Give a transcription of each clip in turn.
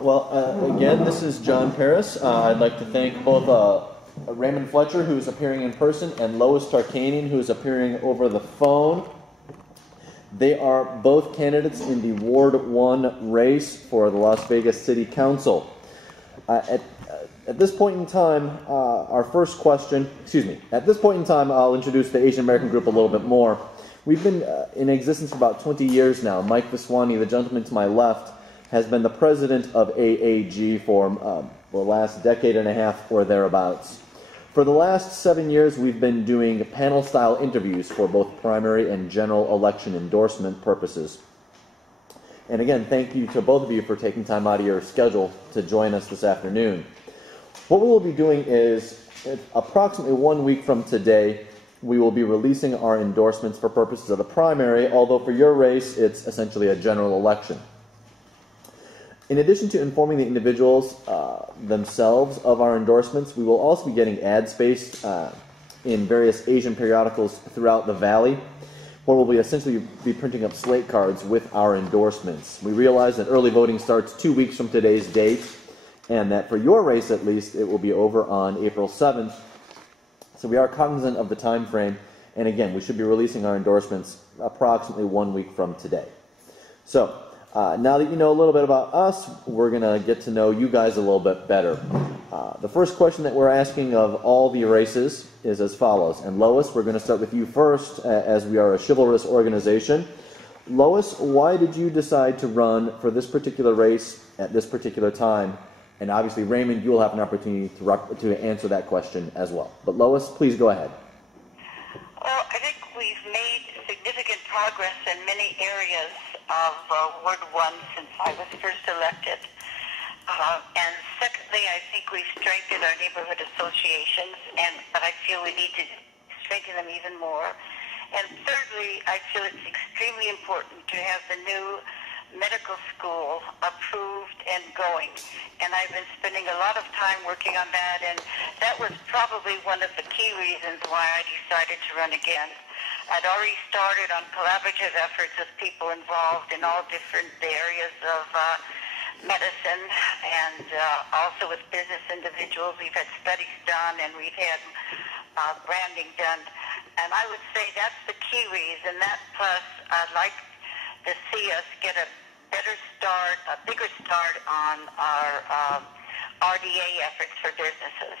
Again, this is John Paris. I'd like to thank both Raymon Fletcher, who's appearing in person, and Lois Tarkanian, who's appearing over the phone. They are both candidates in the Ward 1 race for the Las Vegas City Council. At this point in time, I'll introduce the Asian American group a little bit more. We've been in existence for about 20 years now. Mike Viswani, the gentleman to my left, has been the president of AAG for the last decade and a half or thereabouts. For the last 7 years, we've been doing panel-style interviews for both primary and general election endorsement purposes. And again, thank you to both of you for taking time out of your schedule to join us this afternoon. What we will be doing is, approximately 1 week from today, we will be releasing our endorsements for purposes of the primary, although for your race, it's essentially a general election. In addition to informing the individuals themselves of our endorsements, we will also be getting ad space in various Asian periodicals throughout the Valley, where we'll be essentially printing up slate cards with our endorsements. We realize that early voting starts 2 weeks from today's date, and that for your race at least, it will be over on April 7th. So we are cognizant of the time frame, and again, we should be releasing our endorsements approximately 1 week from today. So, now that you know a little bit about us, we're going to get to know you guys a little bit better. The first question that we're asking of all the races is as follows. And Lois, we're going to start with you first, as we are a chivalrous organization. Lois, why did you decide to run for this particular race at this particular time? And obviously, Raymond, you will have an opportunity to answer that question as well. But Lois, please go ahead. Well, I think we've made significant progress in many areas of Ward 1 since I was first elected. And secondly, I think we've strengthened our neighborhood associations, but I feel we need to strengthen them even more. And thirdly, I feel it's extremely important to have the new medical school approved and going. And I've been spending a lot of time working on that, and that was probably one of the key reasons why I decided to run again. I'd already started on collaborative efforts with people involved in all different areas of medicine, and also with business individuals. We've had studies done, and we've had branding done. And I would say that's the key reason. That plus, I'd like to see us get a better start, a bigger start on our RDA efforts for businesses,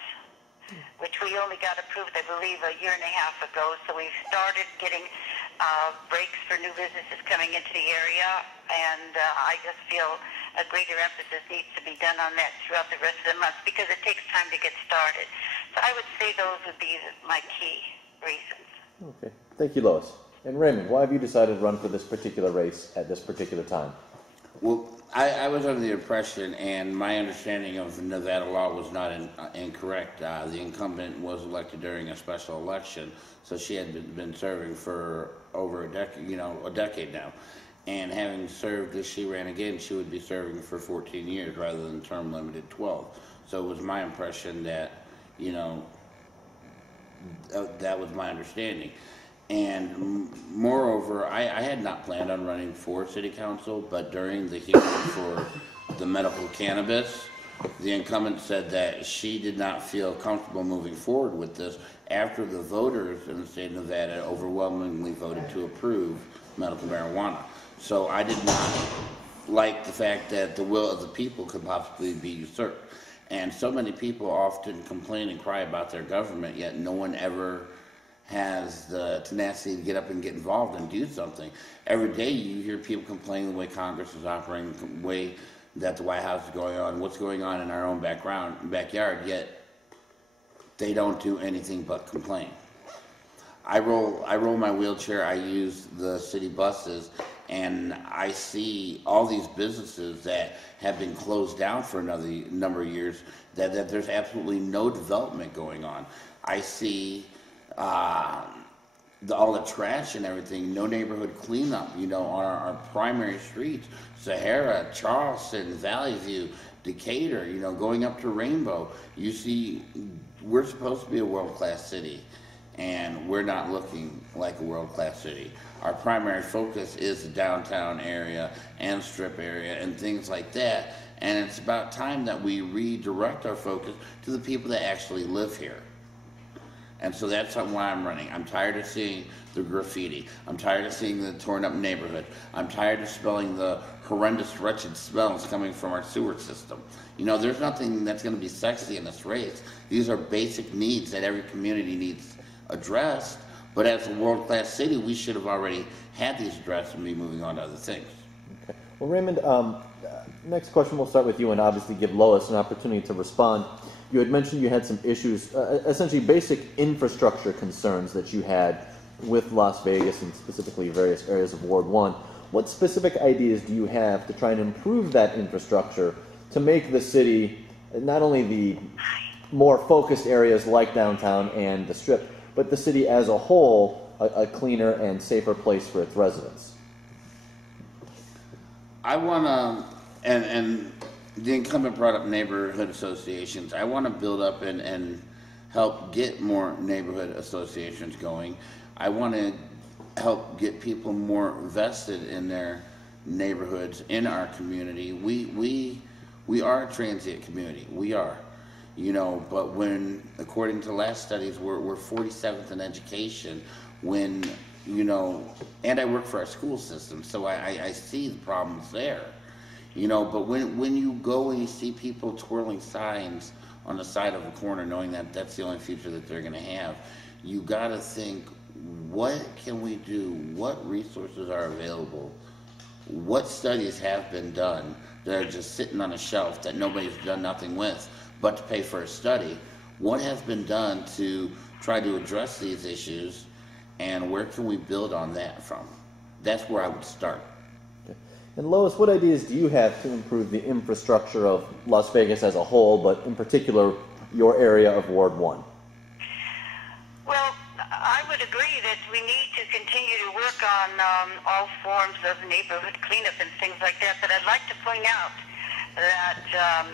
which we only got approved, I believe, a year and a half ago. So we've started getting breaks for new businesses coming into the area, and I just feel a greater emphasis needs to be done on that throughout the rest of the month because it takes time to get started. So I would say those would be my key reasons. Okay. Thank you, Lois. And Raymond, why have you decided to run for this particular race at this particular time? Well, I was under the impression, and my understanding of Nevada law was not incorrect. The incumbent was elected during a special election, so she had been serving for over a decade now. And having served as she ran again, she would be serving for 14 years rather than term limited 12. So it was my impression that, that was my understanding. And moreover, I had not planned on running for city council, but during the hearing for the medical cannabis, the incumbent said that she did not feel comfortable moving forward with this after the voters in the state of Nevada overwhelmingly voted to approve medical marijuana. So I did not like the fact that the will of the people could possibly be usurped. And so many people often complain and cry about their government, yet no one ever has the tenacity to get up and get involved and do something. Every day you hear people complaining the way Congress is operating, the way that the White House is going on, what's going on in our own backyard, yet they don't do anything but complain. I roll my wheelchair, I use the city buses, and I see all these businesses that have been closed down for another number of years, that there's absolutely no development going on. I see all the trash and everything, no neighborhood cleanup, on our primary streets, Sahara, Charleston, Valley View, Decatur, going up to Rainbow. You see, we're supposed to be a world-class city, and we're not looking like a world-class city. Our primary focus is the downtown area and strip area and things like that, And it's about time that we redirect our focus to the people that actually live here. And so that's why I'm running. I'm tired of seeing the graffiti. I'm tired of seeing the torn up neighborhood. I'm tired of smelling the horrendous, wretched smells coming from our sewer system. You know, there's nothing that's going to be sexy in this race. These are basic needs that every community needs addressed. But as a world-class city, we should have already had these addressed and be moving on to other things. Okay. Well, Raymond, next question, we'll start with you and obviously give Lois an opportunity to respond. You had mentioned you had some issues, essentially basic infrastructure concerns that you had with Las Vegas and specifically various areas of Ward 1. What specific ideas do you have to try and improve that infrastructure to make the city, not only the more focused areas like downtown and the Strip, but the city as a whole, a cleaner and safer place for its residents? I want to, and the incumbent brought up neighborhood associations. I want to build up and help get more neighborhood associations going. I want to help get people more vested in their neighborhoods, in our community. We are a transient community. We are. You know, but when, according to last studies, we're 47th in education, when, you know, and I work for our school system, so I see the problems there. You know, but when you go and you see people twirling signs on the side of a corner knowing that that's the only future that they're going to have, you got to think, what can we do? What resources are available? What studies have been done that are just sitting on a shelf that nobody's done nothing with but to pay for a study? What has been done to try to address these issues, and where can we build on that from? That's where I would start. Okay. And Lois, what ideas do you have to improve the infrastructure of Las Vegas as a whole, but in particular your area of Ward 1? Well, I would agree that we need to continue to work on all forms of neighborhood cleanup and things like that, but I'd like to point out that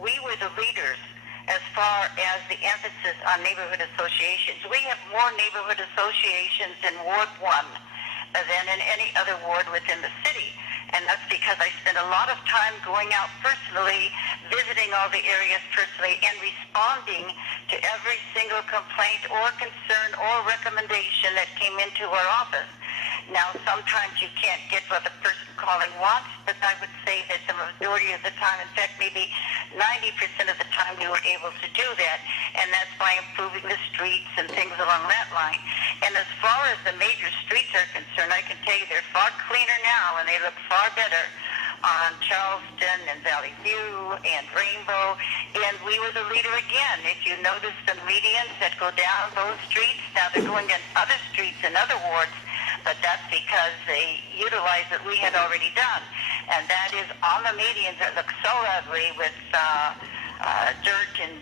we were the leaders as far as the emphasis on neighborhood associations. We have more neighborhood associations in Ward 1 than in any other ward within the city. And that's because I spend a lot of time going out personally, visiting all the areas personally, and responding to every single complaint or concern or recommendation that came into our office. Now, sometimes you can't get what the person calling wants, but I would say that the majority of the time, in fact, maybe 90% of the time, we were able to do that, and that's by improving the streets and things along that line. And as far as the major streets are concerned, I can tell you they're far cleaner now, and they look far better on Charleston and Valley View and Rainbow, and we were the leader again. If you notice the medians that go down those streets, now they're going down other streets in other wards, but that's because they utilize what we had already done. And that is on the medians that look so ugly with dirt and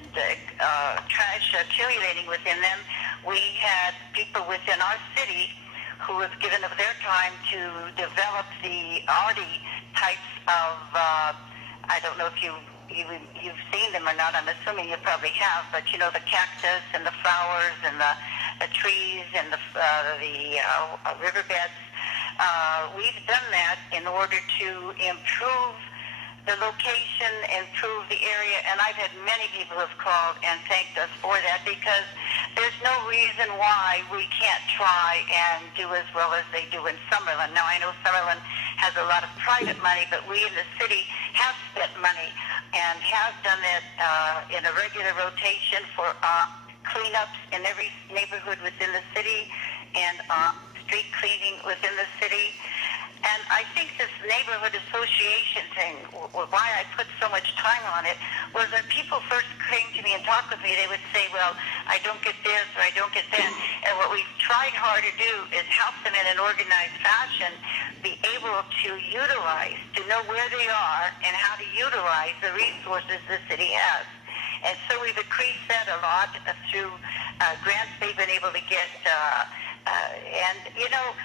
trash accumulating within them. We had people within our city who have given up their time to develop the Audi types of, I don't know if you've seen them or not. I'm assuming you probably have, but you know, the cactus and the flowers and the trees and the riverbeds. We've done that in order to improve the location, improve the area, and I've had many people who have called and thanked us for that, because there's no reason why we can't try and do as well as they do in Summerlin. Now, I know Summerlin has a lot of private money, but we in the city have spent money and have done it in a regular rotation for cleanups in every neighborhood within the city and street cleaning within the city. And I think this neighborhood association thing, why I put so much time on it, was when people first came to me and talked with me, they would say, well, I don't get this or I don't get that. And what we've tried hard to do is help them in an organized fashion be able to utilize, to know where they are and how to utilize the resources the city has. And so we've increased that a lot through grants they've been able to get. And, you know,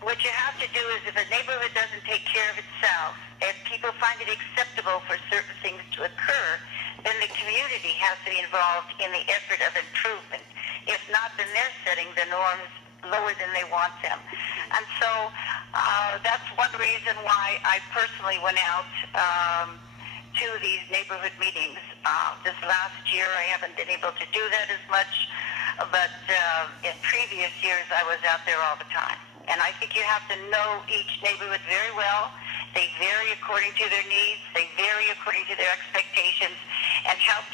what you have to do is, if a neighborhood doesn't take care of itself, if people find it acceptable for certain things to occur, then the community has to be involved in the effort of improvement. If not, then they're setting the norms lower than they want them. And so that's one reason why I personally went out to these neighborhood meetings. This last year, I haven't been able to do that as much, but in previous years, I was out there all the time. And I think you have to know each neighborhood very well. They vary according to their needs. They vary according to their expectations, and help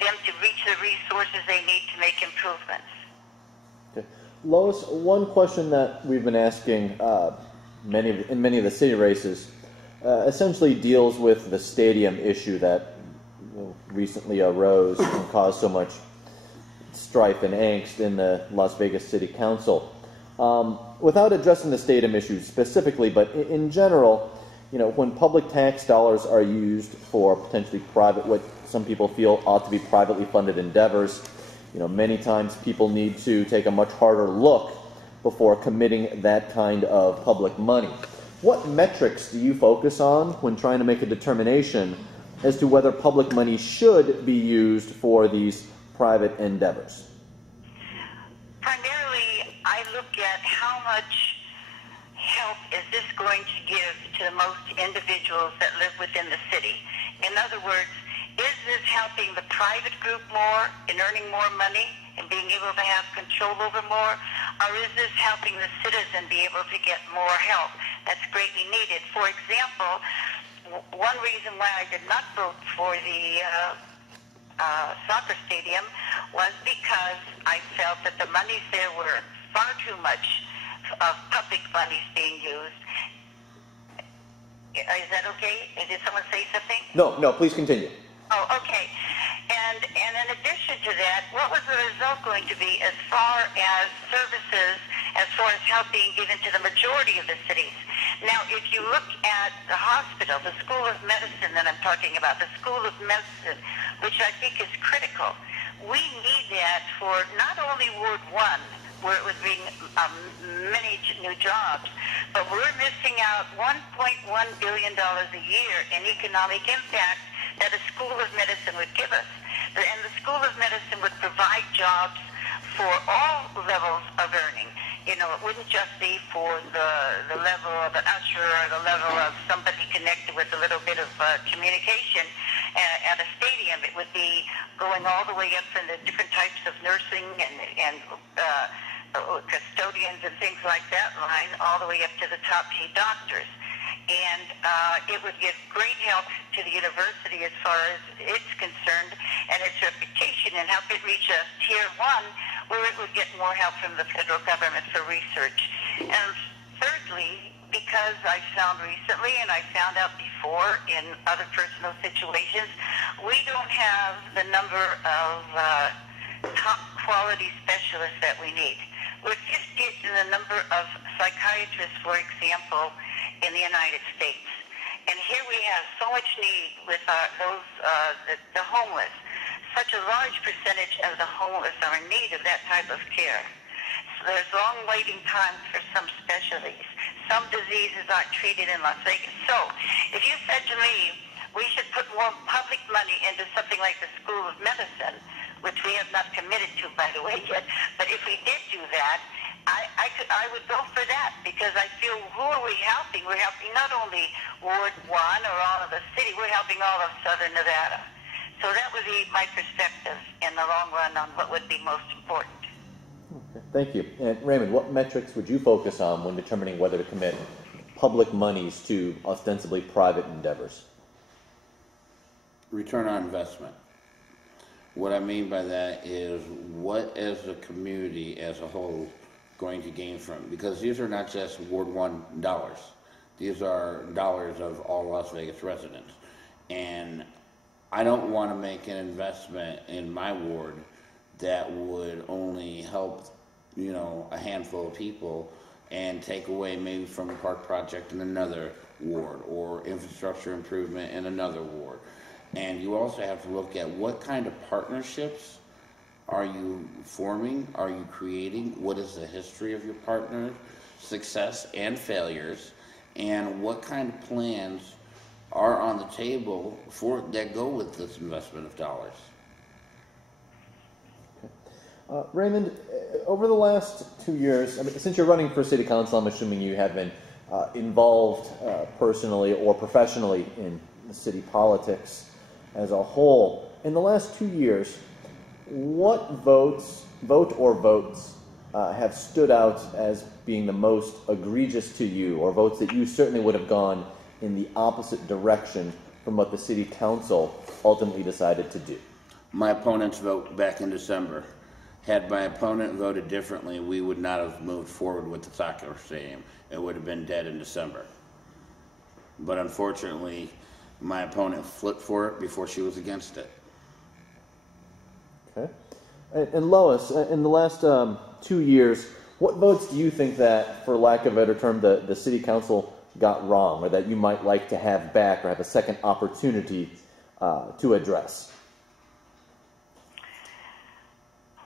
them to reach the resources they need to make improvements. Okay. Lois, one question that we've been asking in many of the city races essentially deals with the stadium issue that recently arose and caused so much strife and angst in the Las Vegas City Council. Without addressing the stadium issue specifically, but in general, when public tax dollars are used for potentially private, what some people feel ought to be privately funded endeavors, many times people need to take a much harder look before committing that kind of public money. What metrics do you focus on when trying to make a determination as to whether public money should be used for these private endeavors? Primarily, I look at how much help is this going to give to the most individuals that live within the city. In other words, is this helping the private group more in earning more money and being able to have control over more? Or is this helping the citizen be able to get more help that's greatly needed? For example, one reason why I did not vote for the soccer stadium was because I felt that the monies there were far too much of public monies being used. Is that okay? Did someone say something? No, please continue. Oh, okay. And in addition to that, what was the result going to be as far as services, as far as help being given to the majority of the cities? Now, if you look at the hospital, the School of Medicine that I'm talking about, the School of Medicine, which I think is critical, we need that for not only Ward 1, where it would bring many new jobs, but we're missing out $1.1 billion a year in economic impact that a School of Medicine would give us. And the School of Medicine would provide jobs for all levels of earning. It wouldn't just be for the level of an usher or the level of somebody connected with a little bit of communication at a stadium. It would be going all the way up in the different types of nursing and custodians and things like that line, all the way up to the top paid doctors. And it would give great help to the university as far as it's concerned and its reputation, and help it reach a tier 1 where it would get more help from the federal government for research. And thirdly, because I found recently, and I found out before in other personal situations, we don't have the number of top quality specialists that we need. We're 50th in the number of psychiatrists, for example, in the United States. And here we have so much need with the homeless. Such a large percentage of the homeless are in need of that type of care. So there's long waiting times for some specialties. Some diseases aren't treated in Las Vegas. So if you said to me, we should put more public money into something like the School of Medicine, which we have not committed to, by the way, yet, but if we did do that, I would go for that, because I feel, who are we helping? We're helping not only Ward 1 or all of the city, we're helping all of Southern Nevada. So that would be my perspective in the long run on what would be most important. Okay, thank you. And Raymond, what metrics would you focus on when determining whether to commit public monies to ostensibly private endeavors? Return on investment. What I mean by that is, what is the community as a whole going to gain from? Because these are not just Ward 1 dollars. These are dollars of all Las Vegas residents. And I don't want to make an investment in my ward that would only help, a handful of people, and take away maybe from a park project in another ward, or infrastructure improvement in another ward. And you also have to look at what kind of partnerships are you forming, are you creating, what is the history of your partners, success and failures, and what kind of plans are on the table that go with this investment of dollars. Raymond, over the last 2 years, since you're running for city council, I'm assuming you have been involved personally or professionally in city politics as a whole. In the last 2 years, what votes have stood out as being the most egregious to you, or votes that you certainly would have gone in the opposite direction from what the city council ultimately decided to do? My opponent's vote back in December. Had my opponent voted differently, we would not have moved forward with the soccer stadium. It would have been dead in December. But unfortunately, my opponent flipped for it before she was against it. Okay. And Lois, in the last 2 years, what votes do you think that, for lack of a better term, the city council got wrong, or that you might like to have back or have a second opportunity to address?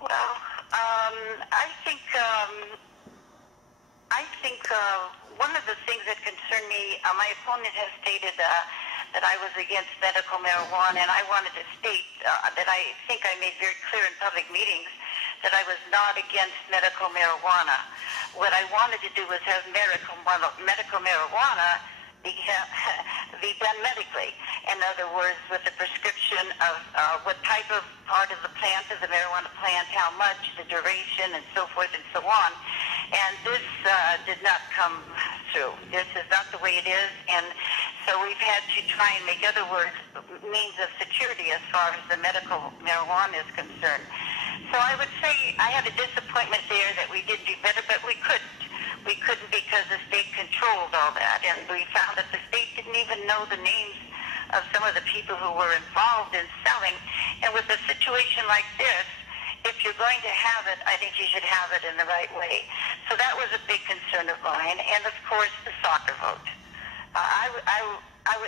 Well, I think one of the things that concerned me, my opponent has stated that I was against medical marijuana, and I wanted to state that I think I made very clear in public meetings that I was not against medical marijuana. What I wanted to do was have medical marijuana be done medically. In other words, with a prescription of what type of part of the plant is the marijuana plant, how much, the duration, and so forth and so on. And this did not come through. This is not the way it is, and so we've had to try and make other means of security as far as the medical marijuana is concerned. So I would say I had a disappointment there that we did do better, but we couldn't. We couldn't because the state controlled all that, and we found that the state didn't even know the names of some of the people who were involved in selling. And with a situation like this, if you're going to have it, I think you should have it in the right way. So that was a big concern of mine, and of course the soccer vote.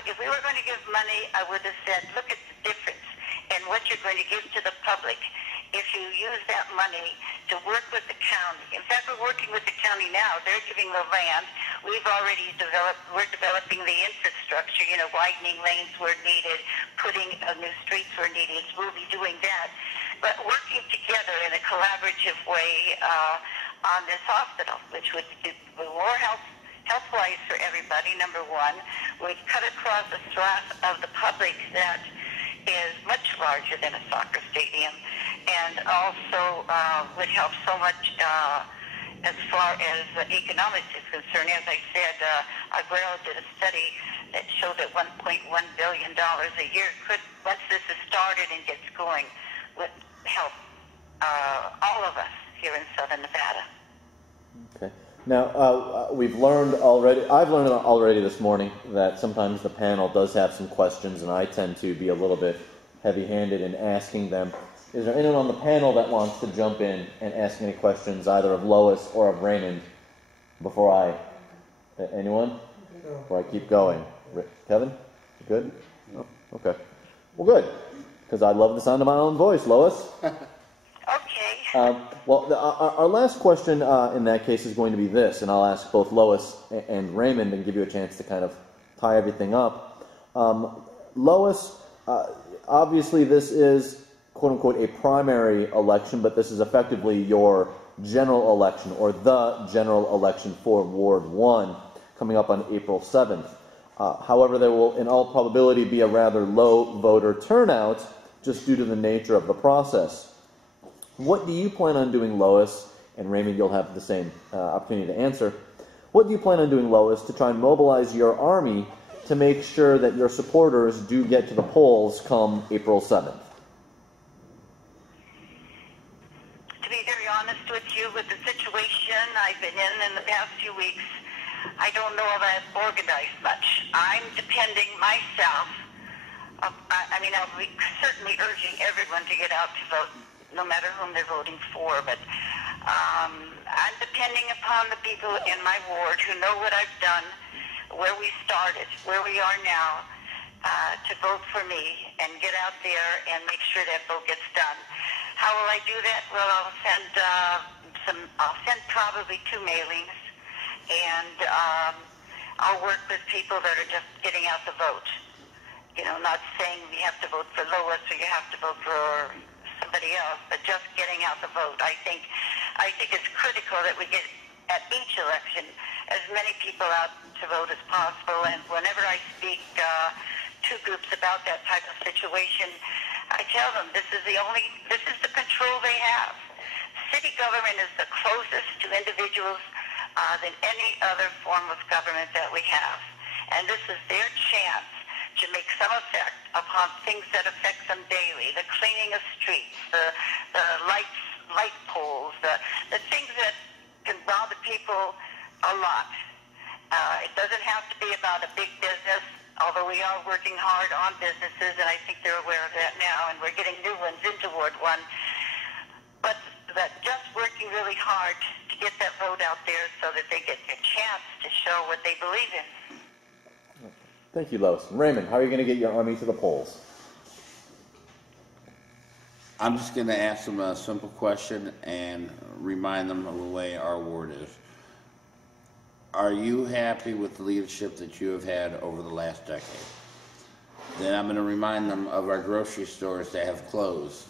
If we were going to give money, I would have said, look at the difference in what you're going to give to the public if you use that money to work with the county. In fact, we're working with the county now. They're giving the land. We're developing the infrastructure, widening lanes where needed, putting new streets where needed. We'll be doing that. But working together in a collaborative way on this hospital, which would be more health-wise for everybody, number one. We'd cut across a swath of the public that is much larger than a soccer stadium, and also would help so much as far as economics is concerned. As I said, Aguero did a study that showed that $1.1 billion a year could, once this is started and gets going, would help all of us here in Southern Nevada. Okay. Now, we've learned already, I've learned already this morning that sometimes the panel does have some questions, and I tend to be a little bit heavy-handed in asking them. Is there anyone on the panel that wants to jump in and ask any questions, either of Lois or of Raymond, before I... Anyone? Before I keep going. Kevin? You good? Oh, okay. Well, good, because I love the sound of my own voice, Lois. Okay. Well, our last question in that case is going to be this, and I'll ask both Lois and Raymond and give you a chance to kind of tie everything up. Lois, obviously this is, quote-unquote, a primary election, but this is effectively your general election, or the general election for Ward 1, coming up on April 7th. However, there will, in all probability, be a rather low voter turnout, just due to the nature of the process. What do you plan on doing, Lois, and Raymond, you'll have the same opportunity to answer. What do you plan on doing, Lois, to try and mobilize your army to make sure that your supporters do get to the polls come April 7th? To be very honest with you, with the situation I've been in the past few weeks, I don't know if I've organized much. I'm depending myself. I'll be certainly urging everyone to get out to vote, no matter whom they're voting for, but I'm depending upon the people in my ward who know what I've done, where we started, where we are now, to vote for me and get out there and make sure that vote gets done. How will I do that? Well, I'll send probably 2 mailings, and I'll work with people that are just getting out the vote. Not saying you have to vote for Lois or you have to vote for somebody else, but just getting out the vote. I think it's critical that we get at each election as many people out to vote as possible. And whenever I speak to two groups about that type of situation, I tell them this is the control they have. City government is the closest to individuals than any other form of government that we have. And this is their chance to make some effect upon things that affect them daily, the cleaning of streets, the light poles, the things that can bother people a lot. It doesn't have to be about a big business, although we are working hard on businesses, and I think they're aware of that now, and we're getting new ones into Ward 1. But that just working really hard to get that vote out there so that they get their chance to show what they believe in. Thank you, Lois. Raymond, how are you going to get your army to the polls? I'm just going to ask them a simple question and remind them of the way our ward is. Are you happy with the leadership that you have had over the last decade? Then I'm going to remind them of our grocery stores that have closed,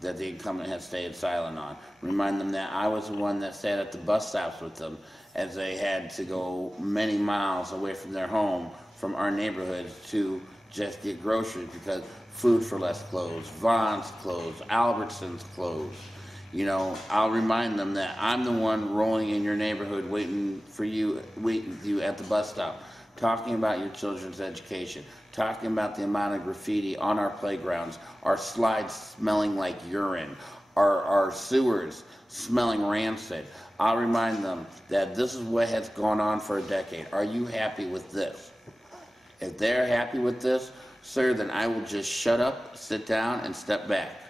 that the incumbent has stayed silent on. Remind them that I was the one that sat at the bus stops with them as they had to go many miles away from their home, from our neighborhoods, to just get groceries because Food for Less closed, Vaughn's closed, Albertson's closed. You know, I'll remind them that I'm the one rolling in your neighborhood waiting with you at the bus stop, talking about your children's education, talking about the amount of graffiti on our playgrounds, our slides smelling like urine, our sewers smelling rancid. I'll remind them that this is what has gone on for a decade. Are you happy with this? If they're happy with this, sir, then I will just shut up, sit down, and step back.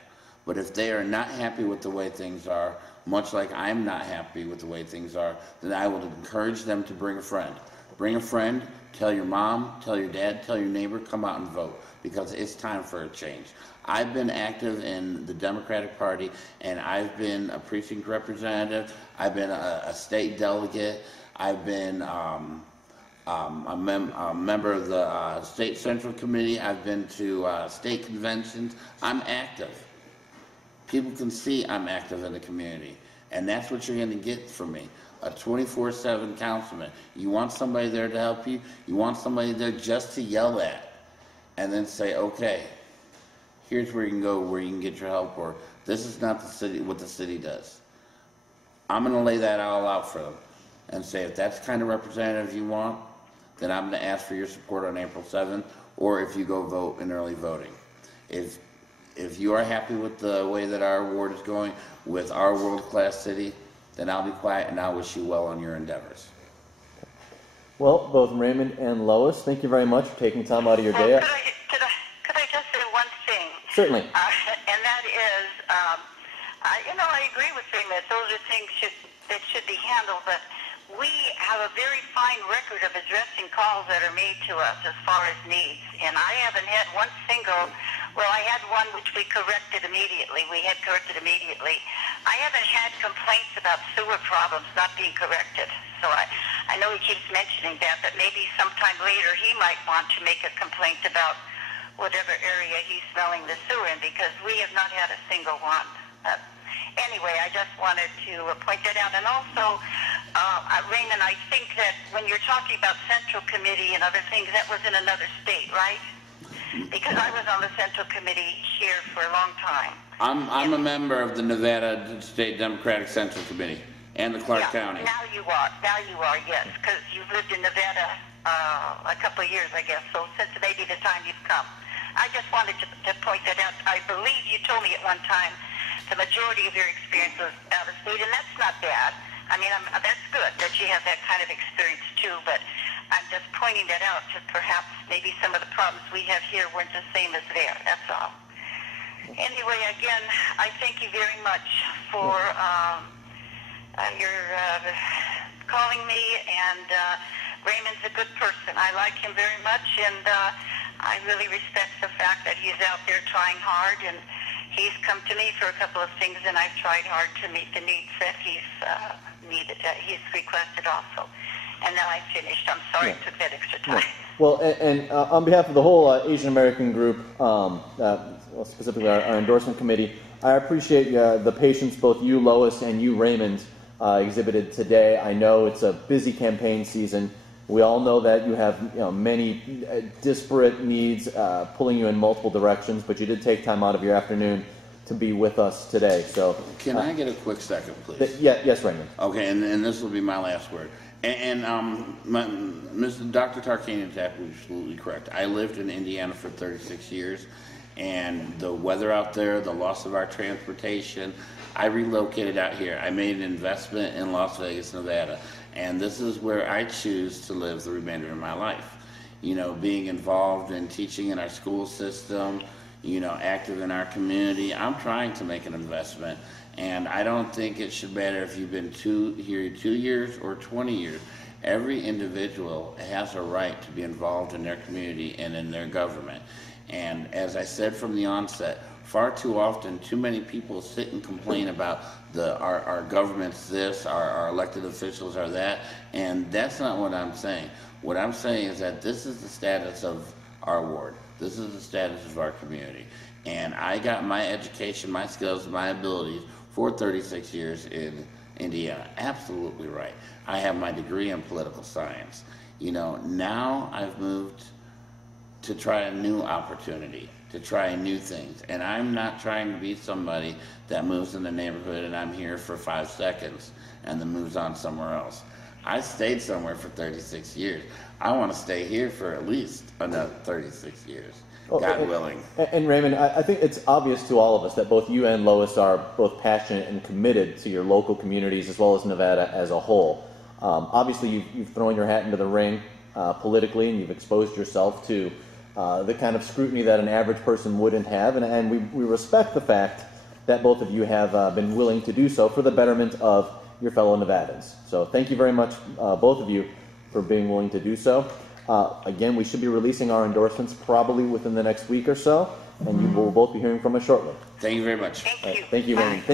But if they are not happy with the way things are, much like I'm not happy with the way things are, then I will encourage them to bring a friend. Bring a friend, tell your mom, tell your dad, tell your neighbor, come out and vote, because it's time for a change. I've been active in the Democratic Party, and I've been a precinct representative, I've been a state delegate, I've been a member of the State Central Committee, I've been to state conventions. I'm active. People can see I'm active in the community, and that's what you're going to get from me, a 24/7 councilman. You want somebody there to help you, you want somebody there just to yell at, and then say, okay, here's where you can go, where you can get your help, or this is not the city, what the city does. I'm going to lay that all out for them and say, if that's the kind of representative you want, then I'm going to ask for your support on April 7th, or if you go vote in early voting. If you are happy with the way that our ward is going, with our world-class city, then I'll be quiet and I'll wish you well on your endeavors. Well, both Raymond and Lois, thank you very much for taking time out of your day. Could I just say one thing? Certainly. And that is, I agree with saying that those are things that should be handled, but we have a very fine record of addressing calls that are made to us as far as needs. And I haven't had one single, well, I had one which we corrected immediately. We had corrected immediately. I haven't had complaints about sewer problems not being corrected. So I know he keeps mentioning that, but maybe sometime later he might want to make a complaint about whatever area he's smelling the sewer in, because we have not had a single one. Anyway, I just wanted to point that out. And also, Raymond, I think that when you're talking about Central Committee and other things, that was in another state, right? Because I was on the Central Committee here for a long time. I'm a member of the Nevada State Democratic Central Committee and the Clark County. Now you are, yes, because you've lived in Nevada a couple of years, I guess, so since maybe the time you've come. I just wanted to point that out. I believe you told me at one time the majority of your experience was out of state, and that's not bad. I mean, that's good that you have that kind of experience too, but I'm just pointing that out to perhaps maybe some of the problems we have here weren't the same as there, that's all. Anyway, again, I thank you very much for your calling me, and Raymond's a good person. I like him very much, and I really respect the fact that he's out there trying hard, and he's come to me for a couple of things, and I've tried hard to meet the needs that he's requested also. And now I'm finished. I'm sorry it took that extra time. Well, and on behalf of the whole Asian American group, specifically our endorsement committee, I appreciate the patience both you, Lois, and you, Raymond, exhibited today. I know it's a busy campaign season, We all know that you have many disparate needs pulling you in multiple directions, but you did take time out of your afternoon to be with us today. So, can I get a quick second, please? Yes, Raymond. Okay, and this will be my last word. Mr. Dr. Tarkanian is absolutely correct. I lived in Indiana for 36 years, and the weather out there, the loss of our transportation, I relocated out here. I made an investment in Las Vegas, Nevada, and this is where I choose to live the remainder of my life. You know, being involved in teaching in our school system, you know, active in our community. I'm trying to make an investment, and I don't think it should matter if you've been here 2 years or 20 years. Every individual has a right to be involved in their community and in their government. And as I said from the onset, far too often, too many people sit and complain about our government's this, our elected officials are that, and that's not what I'm saying. What I'm saying is that this is the status of our ward. This is the status of our community. And I got my education, my skills, my abilities for 36 years in Indiana. Absolutely right. I have my degree in political science. You know, now I've moved to try a new opportunity, to try new things. And I'm not trying to be somebody that moves in the neighborhood and I'm here for 5 seconds and then moves on somewhere else. I stayed somewhere for 36 years. I want to stay here for at least another 36 years, God willing. And Raymond, I think it's obvious to all of us that both you and Lois are both passionate and committed to your local communities as well as Nevada as a whole. Obviously, you've thrown your hat into the ring politically, and you've exposed yourself to the kind of scrutiny that an average person wouldn't have, and we respect the fact that both of you have been willing to do so for the betterment of your fellow Nevadans. So thank you very much, both of you, for being willing to do so. Again, we should be releasing our endorsements probably within the next week or so, and you will both be hearing from us shortly. Thank you very much. Thank you. Thank you, Raymond.